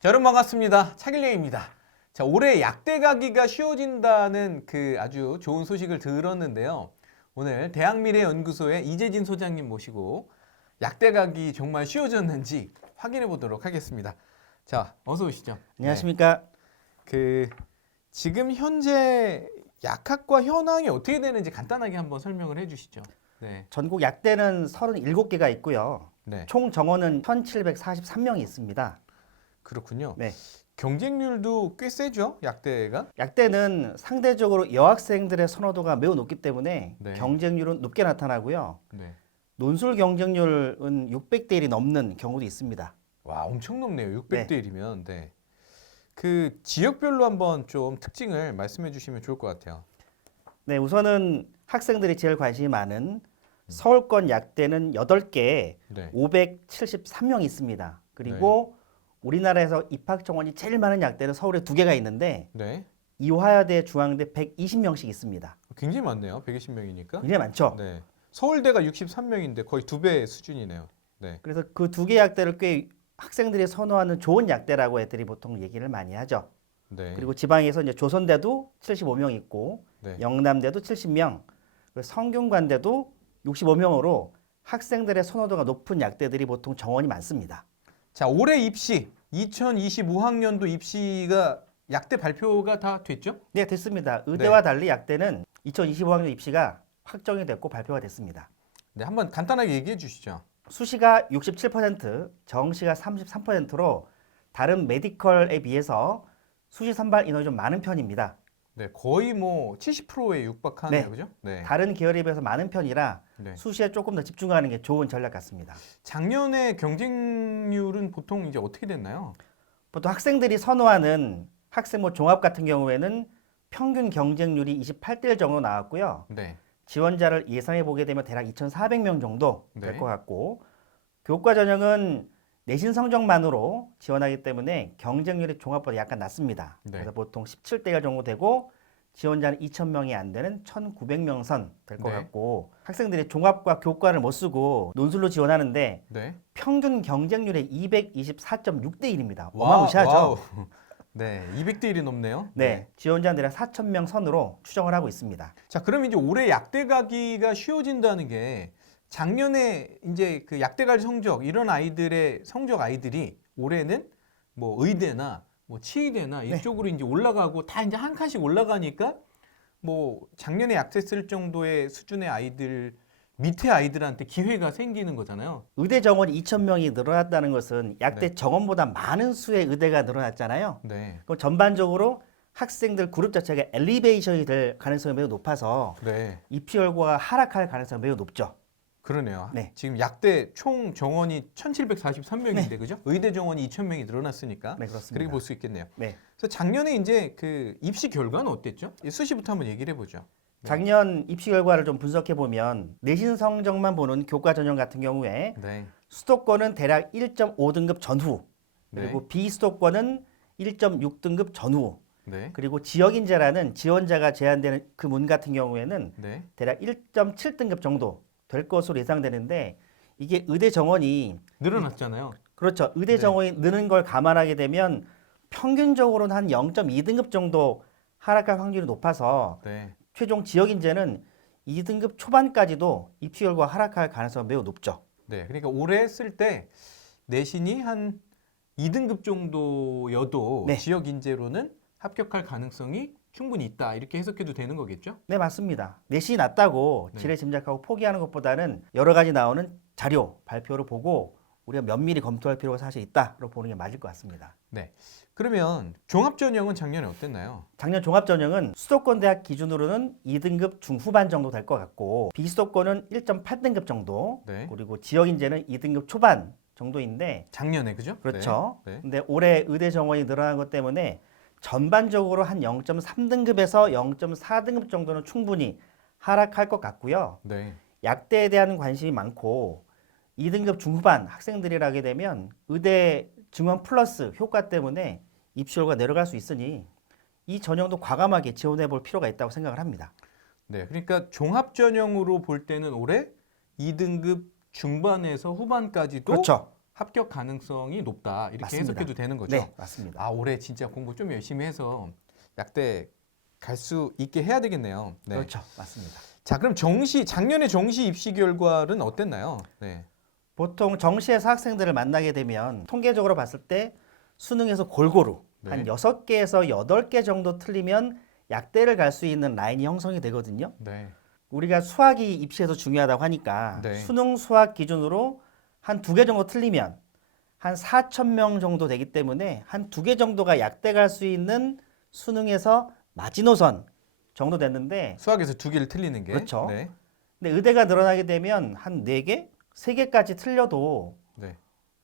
자, 여러분 반갑습니다. 차길래입니다. 자, 올해 약대 가기가 쉬워진다는 그 아주 좋은 소식을 들었는데요. 오늘 대학미래연구소의 이재진 소장님 모시고 약대 가기 정말 쉬워졌는지 확인해 보도록 하겠습니다. 자, 어서 오시죠. 안녕하십니까. 지금 현재 약학과 현황이 어떻게 되는지 간단하게 한번 설명을 해 주시죠. 네. 전국 약대는 37개가 있고요. 네. 총 정원은 1,743명이 있습니다. 그렇군요. 네. 경쟁률도 꽤 세죠, 약대가? 약대는 상대적으로 여학생들의 선호도가 매우 높기 때문에 네. 경쟁률은 높게 나타나고요. 네. 논술 경쟁률은 600대 1이 넘는 경우도 있습니다. 와, 엄청 높네요. 네. 600대 1이면. 네. 그 지역별로 한번 좀 특징을 말씀해 주시면 좋을 것 같아요. 네, 우선은 학생들이 제일 관심이 많은 서울권 약대는 8개, 네. 573명이 있습니다. 그리고 우리나라에서 입학 정원이 제일 많은 약대는 서울에 2개가 있는데 네. 이화여대, 중앙대 120명씩 있습니다. 굉장히 많네요. 120명이니까. 굉장히 많죠. 네. 서울대가 63명인데 거의 2배 수준이네요. 네. 그래서 그 2개 약대를 꽤 학생들이 선호하는 좋은 약대라고 애들이 보통 얘기를 많이 하죠. 네. 그리고 지방에서 이제 조선대도 75명 있고 네. 영남대도 70명, 그리고 성균관대도 65명으로 학생들의 선호도가 높은 약대들이 보통 정원이 많습니다. 자, 올해 입시 2025학년도 입시가 약대 발표가 다 됐죠? 네, 됐습니다. 의대와 달리 약대는 2025학년 입시가 확정이 됐고 발표가 됐습니다. 네, 한번 간단하게 얘기해 주시죠. 수시가 67%, 정시가 33%로 다른 메디컬에 비해서 수시 선발 인원이 좀 많은 편입니다. 네, 거의 뭐 70%에 육박하네요. 네. 그죠? 네. 다른 계열에 비해서 많은 편이라 네. 수시에 조금 더 집중하는 게 좋은 전략 같습니다. 작년에 경쟁률은 보통 이제 어떻게 됐나요? 보통 학생들이 선호하는 학생부 종합 같은 경우에는 평균 경쟁률이 28대 1 정도 나왔고요. 네. 지원자를 예상해 보게 되면 대략 2,400명 정도 될 네. 것 같고, 교과 전형은 내신 성적만으로 지원하기 때문에 경쟁률이 종합보다 약간 낮습니다. 네. 그래서 보통 17대 1 정도 되고 지원자는 2,000명이 안 되는 1,900명 선 될 것 네. 같고, 학생들이 종합과 교과를 못 쓰고 논술로 지원하는데 네. 평균 경쟁률이 224.6대 1입니다. 와우, 어마무시하죠. 와우. 네, 200대 1이 넘네요. 네, 지원자는 대략 4,000명 선으로 추정을 하고 있습니다. 자, 그럼 이제 올해 약대 가기가 쉬워진다는 게 작년에 이제 그 약대 갈 성적 이런 아이들의 성적 아이들이 올해는 뭐 의대나 뭐 치의대나 이쪽으로 이제 올라가고 다 이제 한 칸씩 올라가니까 뭐 작년에 약대 쓸 정도의 수준의 아이들 밑에 아이들한테 기회가 생기는 거잖아요. 의대 정원이 2,000명이 늘어났다는 것은 약대 네. 정원보다 많은 수의 의대가 늘어났잖아요. 네. 그럼 전반적으로 학생들 그룹 자체가 엘리베이션이 될 가능성이 매우 높아서 네. 입시 결과가 하락할 가능성이 매우 높죠. 그러네요. 네. 지금 약대 총 정원이 1,743명인데 그죠? 의대 정원이 2,000명이 늘어났으니까 네, 그렇습니다. 그렇게 볼 수 있겠네요. 네. 그래서 작년에 이제 그 입시 결과는 어땠죠? 수시부터 한번 얘기를 해보죠. 작년 입시 결과를 좀 분석해 보면 내신 성적만 보는 교과 전형 같은 경우에 네. 수도권은 대략 1.5등급 전후, 네. 그리고 비수도권은 1.6등급 전후, 네. 그리고 지역인재라는 지원자가 제한되는 그 문 같은 경우에는 네. 대략 1.7등급 정도 될 것으로 예상되는데, 이게 의대 정원이 늘어났잖아요. 그렇죠. 의대 네. 정원이 느는 걸 감안하게 되면 평균적으로는 한 0.2등급 정도 하락할 확률이 높아서 네. 최종 지역인재는 2등급 초반까지도 입시 결과 하락할 가능성이 매우 높죠. 네. 그러니까 올해 쓸 때 내신이 한 2등급 정도여도 네. 지역 인재로는 합격할 가능성이 충분히 있다. 이렇게 해석해도 되는 거겠죠? 네, 맞습니다. 내신이 낮다고 네. 지레 짐작하고 포기하는 것보다는 여러 가지 나오는 자료, 발표를 보고 우리가 면밀히 검토할 필요가 사실 있다로 보는 게 맞을 것 같습니다. 네. 그러면 종합 전형은 작년에 어땠나요? 작년 종합전형은 수도권 대학 기준으로는 2등급 중후반 정도 될 것 같고, 비수도권은 1.8등급 정도, 네. 그리고 지역인재는 2등급 초반 정도인데, 작년에 그죠? 그렇죠. 네. 네. 근데 올해 의대 정원이 늘어난 것 때문에 전반적으로 한 0.3등급에서 0.4등급 정도는 충분히 하락할 것 같고요. 네. 약대에 대한 관심이 많고 2등급 중후반 학생들이라 하게 되면 의대 증원 플러스 효과 때문에 입시율가 내려갈 수 있으니 이 전형도 과감하게 지원해 볼 필요가 있다고 생각을 합니다. 네. 그러니까 종합 전형으로 볼 때는 올해 2등급 중반에서 후반까지도 그렇죠. 합격 가능성이 높다 이렇게 맞습니다. 해석해도 되는 거죠. 네, 맞습니다. 아 올해 진짜 공부 좀 열심히 해서 약대 갈 수 있게 해야 되겠네요. 네. 그렇죠, 맞습니다. 자 그럼 작년에 정시 입시 결과는 어땠나요? 네. 보통 정시에서 학생들을 만나게 되면 통계적으로 봤을 때 수능에서 골고루 네. 한 6개에서 8개 정도 틀리면 약대를 갈 수 있는 라인이 형성이 되거든요. 네. 우리가 수학이 입시에서 중요하다고 하니까 네. 수능 수학 기준으로 한 2개 정도 틀리면 한 4,000명 정도 되기 때문에 한 2개 정도가 약대 갈 수 있는 수능에서 마지노선 정도 됐는데, 수학에서 2개를 틀리는 게 그렇죠. 네. 근데 의대가 늘어나게 되면 한 4개, 3개까지 틀려도 네.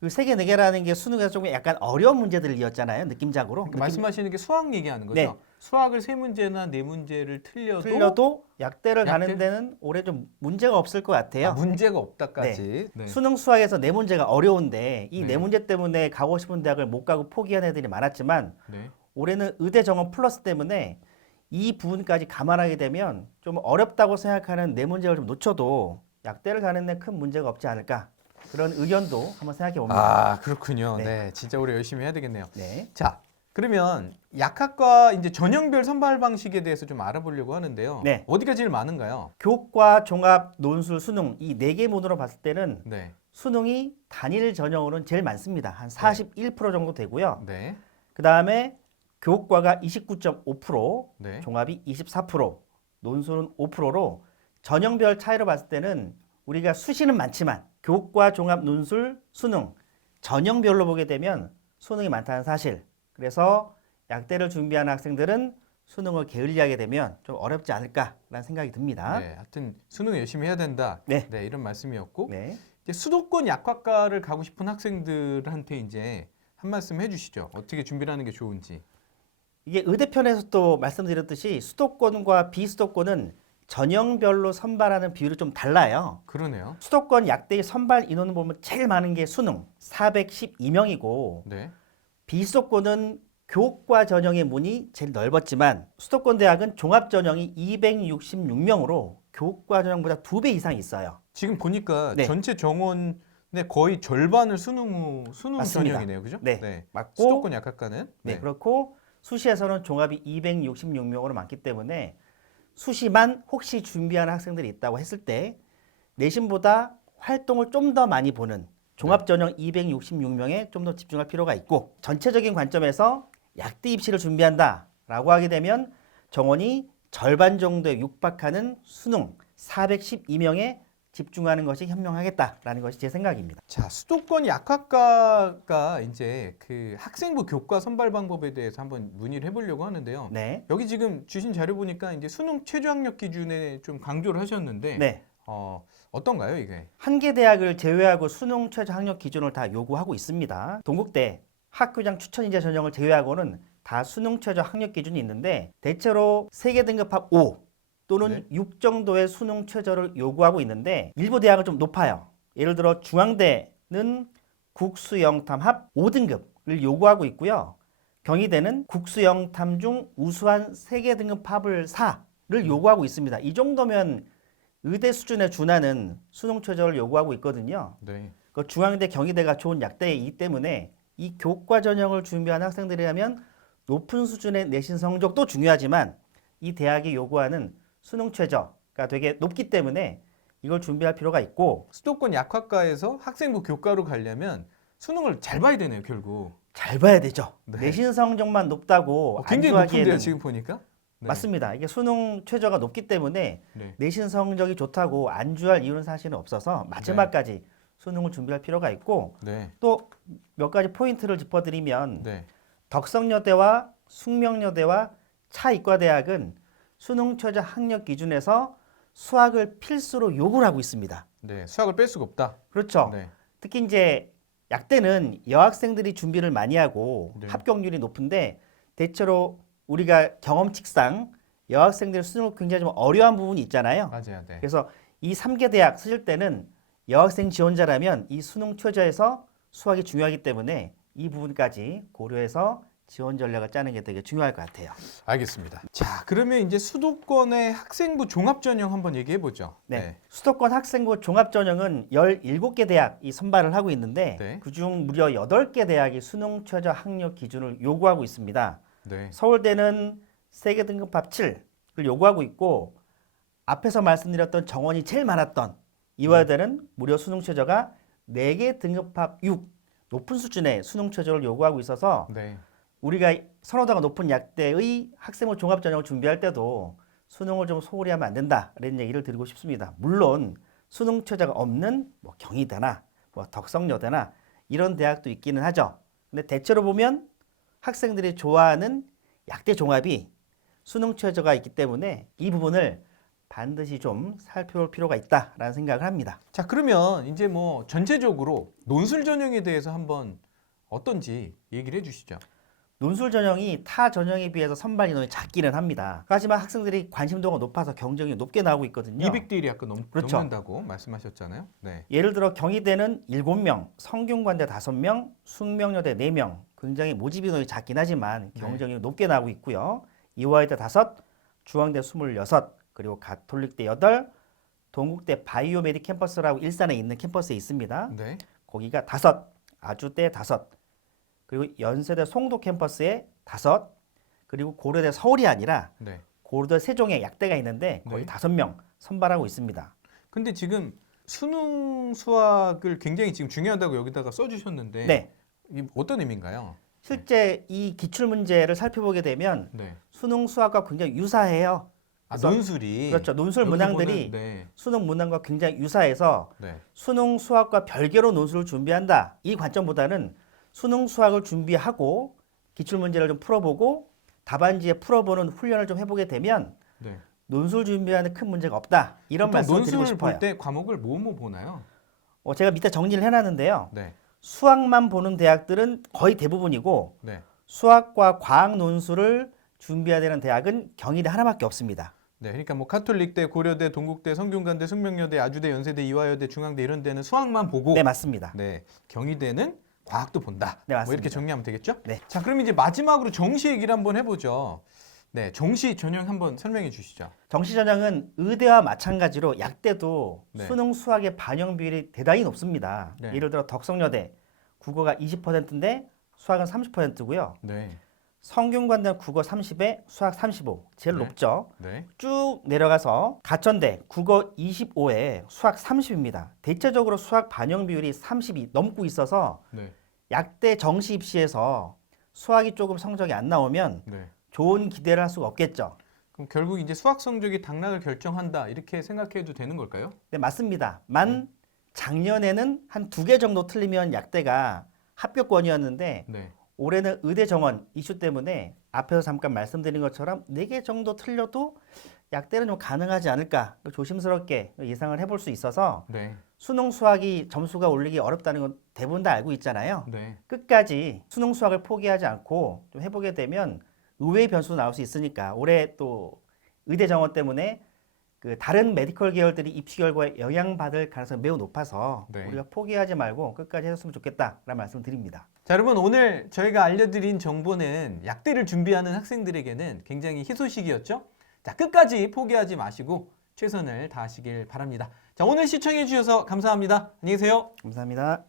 그 3개, 4개라는 게 수능에서 조금 약간 어려운 문제들이었잖아요. 느낌적으로. 그러니까 말씀하시는 게 수학 얘기하는 거죠? 네. 수학을 3문제나 4문제를 틀려도 약대를 가는 약대? 데는 올해 좀 문제가 없을 것 같아요. 문제가 없다까지. 네. 수능 수학에서 4문제가 어려운데 이 네. 4문제 때문에 가고 싶은 대학을 못 가고 포기한 애들이 많았지만 네. 올해는 의대 정원 플러스 때문에 이 부분까지 감안하게 되면 좀 어렵다고 생각하는 4문제를 좀 놓쳐도 약대를 가는 데 큰 문제가 없지 않을까, 그런 의견도 한번 생각해 봅니다. 아 그렇군요. 네. 네. 진짜 올해 열심히 해야 되겠네요. 네. 자 그러면 약학과 이제 전형별 선발 방식에 대해서 좀 알아보려고 하는데요. 네. 어디가 제일 많은가요? 교과, 종합, 논술, 수능 이 4개 문으로 봤을 때는 네. 수능이 단일 전형으로는 제일 많습니다. 한 41% 정도 되고요. 네. 그 다음에 교과가 29.5%, 네. 종합이 24%, 논술은 5%로 전형별 차이로 봤을 때는 우리가 수시는 많지만 교과, 종합, 논술, 수능 전형별로 보게 되면 수능이 많다는 사실. 그래서 약대를 준비하는 학생들은 수능을 게을리하게 되면 좀 어렵지 않을까라는 생각이 듭니다. 네. 하여튼 수능 열심히 해야 된다. 네. 이런 말씀이었고 네. 이제 수도권 약학과를 가고 싶은 학생들한테 이제 한 말씀 해주시죠. 어떻게 준비를 하는 게 좋은지. 이게 의대편에서 또 말씀드렸듯이 수도권과 비수도권은 전형별로 선발하는 비율이 좀 달라요. 그러네요. 수도권 약대의 선발 인원을 보면 제일 많은 게 수능 412명이고, 네. 비수도권은 교과 전형의 문이 제일 넓었지만 수도권 대학은 종합 전형이 266명으로 교과 전형보다 2배 이상 있어요. 지금 보니까 네. 전체 정원의 거의 절반을 수능 맞습니다. 전형이네요. 그죠? 네. 맞고, 수도권 약학과는 네, 그렇고 수시에서는 종합이 266명으로 많기 때문에 수시만 혹시 준비하는 학생들이 있다고 했을 때 내신보다 활동을 좀 더 많이 보는 종합전형 266명에 좀 더 집중할 필요가 있고, 전체적인 관점에서 약대 입시를 준비한다라고 하게 되면 정원이 절반 정도에 육박하는 수능 412명에 집중하는 것이 현명하겠다라는 것이 제 생각입니다. 자, 수도권 약학과가 이제 그 학생부 교과 선발 방법에 대해서 한번 문의를 해보려고 하는데요. 네. 여기 지금 주신 자료 보니까 이제 수능 최저 학력 기준에 좀 강조를 하셨는데 네. 어떤가요, 이게? 한 개 대학을 제외하고 수능 최저 학력 기준을 다 요구하고 있습니다. 동국대 학교장 추천인재 전형을 제외하고는 다 수능 최저 학력 기준이 있는데 대체로 세계 등급합 5 또는 네. 6 정도의 수능 최저를 요구하고 있는데 일부 대학은 좀 높아요. 예를 들어 중앙대는 국수영탐합 5등급을 요구하고 있고요. 경희대는 국수영탐 중 우수한 세계 등급합을 4를 요구하고 있습니다. 이 정도면 의대 수준에 준하는 수능 최저를 요구하고 있거든요. 네. 그 중앙대, 경희대가 좋은 약대이기 때문에 이 교과 전형을 준비하는 학생들이라면 높은 수준의 내신 성적도 중요하지만 이 대학이 요구하는 수능 최저가 되게 높기 때문에 이걸 준비할 필요가 있고, 수도권 약학과에서 학생부 교과로 가려면 수능을 잘 봐야 되네요, 결국. 잘 봐야 되죠. 네. 내신 성적만 높다고 굉장히 높은데요, 안주하기에는 지금 보니까. 네. 맞습니다. 이게 수능 최저가 높기 때문에 네. 내신 성적이 좋다고 안주할 이유는 사실은 없어서 마지막까지 수능을 준비할 필요가 있고, 네. 또 몇 가지 포인트를 짚어드리면 네. 덕성여대와 숙명여대와 차이과대학은 수능 최저 학력 기준에서 수학을 필수로 요구를 하고 있습니다. 네. 수학을 뺄 수가 없다. 그렇죠. 네. 특히 이제 약대는 여학생들이 준비를 많이 하고 네. 합격률이 높은데 대체로 우리가 경험칙상 여학생들 수능을 굉장히 좀 어려운 부분이 있잖아요. 맞아요. 네. 그래서 이 3개 대학 쓰실 때는 여학생 지원자라면 이 수능 최저에서 수학이 중요하기 때문에 이 부분까지 고려해서 지원 전략을 짜는 게 되게 중요할 것 같아요. 알겠습니다. 자, 그러면 이제 수도권의 학생부 종합 전형 한번 얘기해 보죠. 네. 수도권 학생부 종합전형은 17개 대학이 선발을 하고 있는데 네. 그중 무려 8개 대학이 수능 최저 학력 기준을 요구하고 있습니다. 네. 서울대는 세계 등급합 7을 요구하고 있고 앞에서 말씀드렸던 정원이 제일 많았던 이화여대는 무려 수능 최저가 4개 등급합 6 높은 수준의 수능 최저를 요구하고 있어서 네. 우리가 선호도가 높은 약대의 학생부 종합전형을 준비할 때도 수능을 좀 소홀히 하면 안 된다 이런 얘기를 드리고 싶습니다. 물론 수능 최저가 없는 뭐 경희대나 뭐 덕성여대나 이런 대학도 있기는 하죠. 근데 대체로 보면 학생들이 좋아하는 약대 종합이 수능 최저가 있기 때문에 이 부분을 반드시 좀 살펴볼 필요가 있다라는 생각을 합니다. 자, 그러면 이제 뭐 전체적으로 논술 전형에 대해서 한번 어떤지 얘기를 해 주시죠. 논술 전형이 타 전형에 비해서 선발 인원이 작기는 합니다. 하지만 학생들이 관심도가 높아서 경쟁이 높게 나오고 있거든요. 200대 1이 아까 그렇죠. 넘는다고 말씀하셨잖아요. 네. 예를 들어 경희대는 7명, 성균관대 5명, 숙명여대 4명. 굉장히 모집 인원이 작긴 하지만 경쟁이 높게 나오고 있고요. 이화여대 5, 중앙대 26, 그리고 가톨릭대 8, 동국대 바이오메디 캠퍼스라고 일산에 있는 캠퍼스에 있습니다. 네. 거기가 5, 아주대 5, 그리고 연세대 송도 캠퍼스에 5, 그리고 고려대 서울이 아니라 네. 고려대 세종에 약대가 있는데 거기 네. 5명 선발하고 있습니다. 근데 지금 수능 수학을 굉장히 지금 중요하다고 여기다가 써 주셨는데 네. 이게 어떤 의미인가요? 실제 이 기출 문제를 살펴보게 되면 네. 수능 수학과 굉장히 유사해요. 아, 그래서 논술이 그렇죠. 논술 여기서 문항들이 보는- 네. 수능 문항과 굉장히 유사해서 네. 수능 수학과 별개로 논술을 준비한다. 이 관점보다는 수능 수학을 준비하고 기출 문제를 좀 풀어보고 답안지에 풀어보는 훈련을 좀 해보게 되면 네. 논술 준비하는 큰 문제가 없다. 이런 보통 말씀을 드리고 논술 싶어요. 볼 때 과목을 뭐 보나요? 제가 밑에 정리를 해놨는데요. 네. 수학만 보는 대학들은 거의 대부분이고 네. 수학과 과학 논술을 준비해야 되는 대학은 경희대 하나밖에 없습니다. 네. 그러니까 뭐 가톨릭대, 고려대, 동국대, 성균관대, 숙명여대, 아주대, 연세대, 이화여대, 중앙대 이런 데는 수학만 보고 네, 맞습니다. 네. 경희대는 과학도 본다. 네, 맞습니다. 뭐 이렇게 정리하면 되겠죠? 네. 자, 그럼 이제 마지막으로 정시 얘기를 한번 해보죠. 네, 정시 전형 한번 설명해 주시죠. 정시 전형은 의대와 마찬가지로 약대도 네. 수능 수학의 반영 비율이 대단히 높습니다. 네. 예를 들어 덕성여대 국어가 20%인데 수학은 30%고요. 네, 성균관대는 국어 30에 수학 35, 제일 네. 높죠. 네, 쭉 내려가서 가천대 국어 25에 수학 30입니다. 대체적으로 수학 반영 비율이 30이 넘고 있어서 네, 약대 정시 입시에서 수학이 조금 성적이 안 나오면 네. 좋은 기대를 할 수가 없겠죠. 그럼 결국 이제 수학 성적이 당락을 결정한다 이렇게 생각해도 되는 걸까요? 네, 맞습니다. 작년에는 한 2개 정도 틀리면 약대가 합격권이었는데 네, 올해는 의대 정원 이슈 때문에 앞에서 잠깐 말씀드린 것처럼 4개 정도 틀려도 약대는 좀 가능하지 않을까 조심스럽게 예상을 해볼 수 있어서 네, 수능 수학이 점수가 올리기 어렵다는 건 대부분 다 알고 있잖아요. 네. 끝까지 수능 수학을 포기하지 않고 좀 해보게 되면 의외의 변수도 나올 수 있으니까 올해 또 의대 정원 때문에 그 다른 메디컬 계열들이 입시 결과에 영향받을 가능성이 매우 높아서 네. 우리가 포기하지 말고 끝까지 해줬으면 좋겠다라는 말씀 드립니다. 자, 여러분 오늘 저희가 알려드린 정보는 약대를 준비하는 학생들에게는 굉장히 희소식이었죠? 자, 끝까지 포기하지 마시고 최선을 다하시길 바랍니다. 자, 오늘 시청해 주셔서 감사합니다. 안녕히 계세요. 감사합니다.